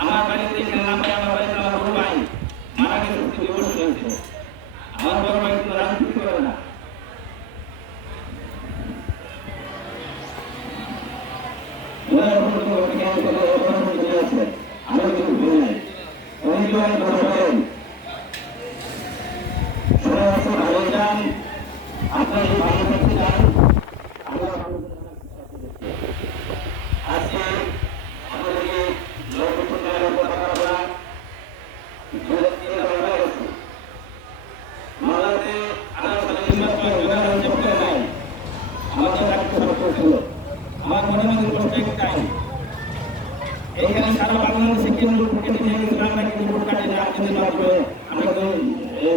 আমার বাড়িতে এখানে নাম আমার বাড়িতে আমার বড় ভাই মারা গেছে, ডিভোর্স হয়েছে। আমার বড় ভাই কিন্তু রাজনীতি করে না। আমি কিন্তু ভুল নাই, উনি তো আমি কথা বলেন ভালো যান, আপনার ভালো থাকতে চান। আজকে আপনাদেরকে লক্ষ্য কথা বলা মালাতে আমার মনে মনে প্রশ্ন একটাই, এখানে সারা বাংলাদেশে কেন্দ্র থেকে নিয়ে গেছিল, আমরা কিন্তু ভোট কাটে না, কিন্তু আমরা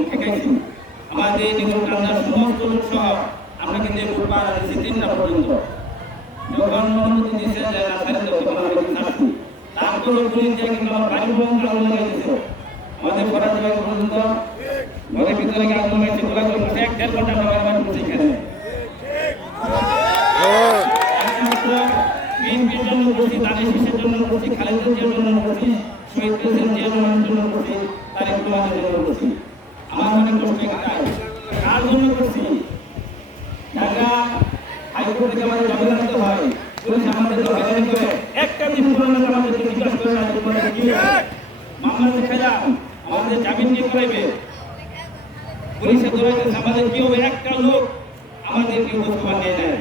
ঠেকাইছি। আমাদের নিগমকান্দার সমস্ত লোক সহ আমরা কিন্তু ভোট পাওয়া দিয়েছি 3টা পর্যন্ত। যখন অনুমতি দিয়েছে যে তারপরে কিন্তু আমার বাড়ি পর্যন্ত আন্দোলন হয়েছে, আমাদের পরাজয় পর্যন্ত ঘরের ভিতরে আন্দোলন হয়েছে, গোলাগুলো 1-1.5 ঘন্টা আমরা বসে এখানে বিএনপির জন্য বসি, তাদের শিশের জন্য বসি, খালেদের জন্য বসি, শহীদ প্রেসিডেন্ট জিয়াউর জন্য বসি, তারেক রহমানের জন্য বসি। আমার মনে প্রশ্ন একটাই, কার জন্য বসি? ঢাকা হাইকোর্ট থেকে আমাদের জমা রাখতে হয়, পুলিশ আমাদের হয়রানি করে, একটা দিন পর্যন্ত আমাদেরকে জিজ্ঞাসা করে না কি মামলা খেলাম, আমাদের জামিন কে করাইবে, পুলিশে ধরে আমাদের কি হবে? একটা লোক আমাদেরকে খোঁজ খবর নিয়ে নেয়।